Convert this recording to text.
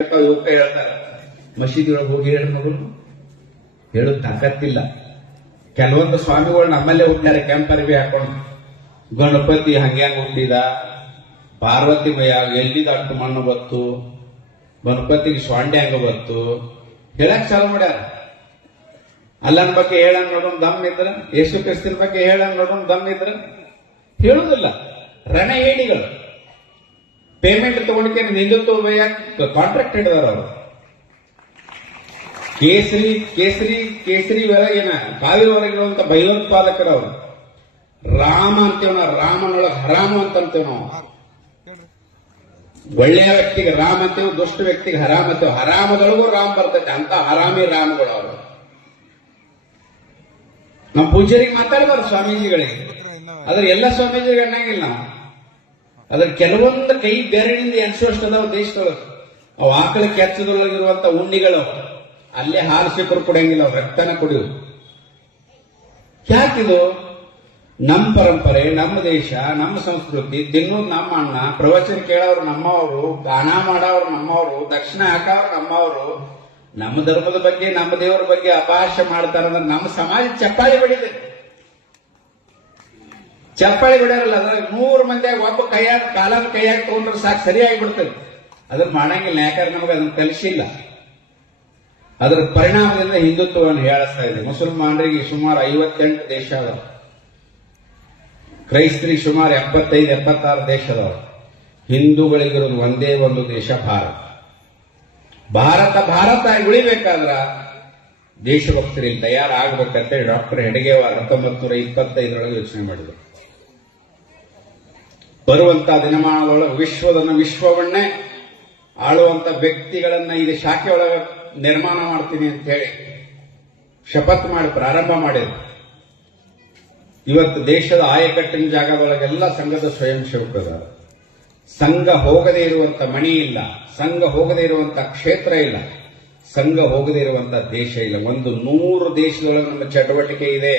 ಯುವಕ ಹೇಳ್ತಾರೆ, ಮಸೀದಿ ಒಳಗೆ ಹೋಗಿ ಹೇಳಿ ಮಗಳು ಹೇಳೋದ್ ತಾಕತ್ತಿಲ್ಲ. ಕೆಲವೊಂದು ಸ್ವಾಮಿಗಳು ನಮ್ಮಲ್ಲೇ ಹುಟ್ಟಾರೆ ಕೆಂಪರ್ಬಿ ಹಾಕೊಂಡು. ಗಣಪತಿ ಹಂಗ್ಯಾಂಗ ಹುಟ್ಟಿದ, ಪಾರ್ವತಿ ಮಯ ಎಲ್ಲಿದ ಅಟ್ಟು ಮಣ್ಣು ಬತ್ತು, ಗಣಪತಿಗೆ ಸ್ವಾಂಡೆ ಹಂಗ ಬತ್ತು ಹೇಳಕ್ ಚಾಲು ಮಾಡ್ಯಾರ. ಅಲ್ಲನ ಬಗ್ಗೆ ಹೇಳಂಗ್ ನೋಡೋಣ ದಮ್ ಇದ್ರ, ಯೇಸು ಕ್ರಿಸ್ತನ ಬಗ್ಗೆ ಹೇಳಂಗ್ ನೋಡೋಣ ದಮ್ ಇದ್ರ ಹೇಳುದಿಲ್ಲ. ರಣ ಏಣಿಗಳು ಪೇಮೆಂಟ್ ತಗೊಂಡ್ಕೇನೆ ಹಿಂದುತ್ವ ಬೈಯಾಕ ಕಾಂಟ್ರಾಕ್ಟ್ ಹಿಡಿದಾರ ಅವರು. ಕೇಸರಿ ಕೇಸರಿ ಕೇಸರಿ ಹೊರಗಿನ ಕಾವಿ ಹೊರಗಿರುವಂತ ಭಯೋತ್ಪಾದಕರು ಅವರು. ರಾಮ ಅಂತೇವ್ ನಾವು, ರಾಮನೊಳಗೆ ಹರಾಮ ಅಂತೇವ್ ನಾವು. ಒಳ್ಳೆಯ ವ್ಯಕ್ತಿಗೆ ರಾಮ ಅಂತೇವ್, ದುಷ್ಟ ವ್ಯಕ್ತಿಗೆ ಹರಾಮ ಅಂತೇವ್. ಹರಾಮದೊಳಗೂ ರಾಮ್ ಬರ್ತೈತೆ, ಅಂತ ಹರಾಮಿ ರಾಮಗಳು ಅವರು. ನಮ್ಮ ಪೂಜಾರಿಗೆ ಮಾತಾಡ್ಬಾರ್ದು ಸ್ವಾಮೀಜಿಗಳಿಗೆ, ಆದ್ರೆ ಎಲ್ಲ ಸ್ವಾಮೀಜಿಗಳಿಗೆ ಅನ್ನಂಗಿಲ್ಲ ನಾವು. ಅದ್ರ ಕೆಲವೊಂದು ಕೈ ಬೆರಳಿಂದ ಎನ್ಸೋಷ್ಟು ಅದಾವ ದೇಶದೊಳಗೆ. ಅವು ಆಕಳ ಕೆಚ್ಚದೊಳಗಿರುವಂತ ಉಣ್ಣಿಗಳು ಅಲ್ಲೇ ಹಾಲು ಸಿಕ್ಕರು ಕುಡಿಯಂಗಿಲ್ಲ, ಅವ್ರು ರಕ್ತನ ಕುಡಿಯು. ಯಾಕಿದು? ನಮ್ಮ ಪರಂಪರೆ, ನಮ್ಮ ದೇಶ, ನಮ್ಮ ಸಂಸ್ಕೃತಿ, ತಿನ್ನೋದು ನಮ್ಮ ಅಣ್ಣ, ಪ್ರವಚನ ಕೇಳೋರು ನಮ್ಮವರು, ಗಾನ ಮಾಡೋರು ನಮ್ಮವರು, ದಕ್ಷಿಣ ಹಾಕೋರು ನಮ್ಮವರು. ನಮ್ಮ ಧರ್ಮದ ಬಗ್ಗೆ, ನಮ್ಮ ದೇವರ ಬಗ್ಗೆ ಅಪಹಾಸ್ಯ ಮಾಡ್ತಾರಂದ್ರೆ ನಮ್ಮ ಸಮಾಜ ಚಪ್ಪಾಳಿ ಬಡಿದೆ. ಚಪ್ಪಾಳಿ ಬಿಡಾರಲ್ಲ, ಅದ್ರಾಗ 100 ಮಂದಿಯಾಗ ಒಬ್ಬ ಕೈಯಾಗ ಕಾಲಾದ ಕೈಯಾಗ ತಗೊಂಡ್ರೆ ಸಾಕು, ಸರಿಯಾಗಿ ಬಿಡ್ತದೆ. ಅದನ್ನ ಮಾಡಂಗಿಲ್ಲ, ಯಾಕಂದ್ರೆ ನಮಗೆ ಅದನ್ನ ಕಲಿಸಿಲ್ಲ. ಅದರ ಪರಿಣಾಮದಿಂದ ಹಿಂದುತ್ವವನ್ನು ಹೇಳಿಸ್ತಾ ಇದೆ. ಮುಸಲ್ಮಾನರಿಗೆ ಸುಮಾರು 58 ದೇಶ ಅದಾವ, ಕ್ರೈಸ್ತರಿಗೆ ಸುಮಾರು 75-76 ದೇಶ ಅದಾವ. ಹಿಂದೂಗಳಿಗಿರೋದು ಒಂದೇ ಒಂದು ದೇಶ, ಭಾರತ. ಭಾರತ ಉಳಿಬೇಕಾದ್ರ ದೇಶಭಕ್ತರಿಗೆ ತಯಾರಾಗಬೇಕಂತ ಡಾಕ್ಟರ್ ಹೆಡಗೇವಾರ್ 1925 ಯೋಚನೆ ಮಾಡಿದರು. ಬರುವಂತ ದಿನಮಾನದೊಳಗೆ ವಿಶ್ವವನ್ನೇ ಆಳುವಂತ ವ್ಯಕ್ತಿಗಳನ್ನ ಇದು ಶಾಖೆ ಒಳಗೆ ನಿರ್ಮಾಣ ಮಾಡ್ತೀನಿ ಅಂತ ಹೇಳಿ ಶಪಥ ಮಾಡಿ ಪ್ರಾರಂಭ ಮಾಡಿದ್ರು. ಇವತ್ತು ದೇಶದ ಆಯಕಟ್ಟಿನ ಜಾಗದೊಳಗೆಲ್ಲ ಸಂಘದ ಸ್ವಯಂ ಸೇವಕರ. ಸಂಘ ಹೋಗದೇ ಇರುವಂತ ಮಣಿ ಇಲ್ಲ, ಸಂಘ ಹೋಗದೇ ಇರುವಂತ ಕ್ಷೇತ್ರ ಇಲ್ಲ, ಸಂಘ ಹೋಗದೇ ಇರುವಂತ ದೇಶ ಇಲ್ಲ. 100 ದೇಶದೊಳಗೆ ನಮ್ಮ ಚಟುವಟಿಕೆ ಇದೆ.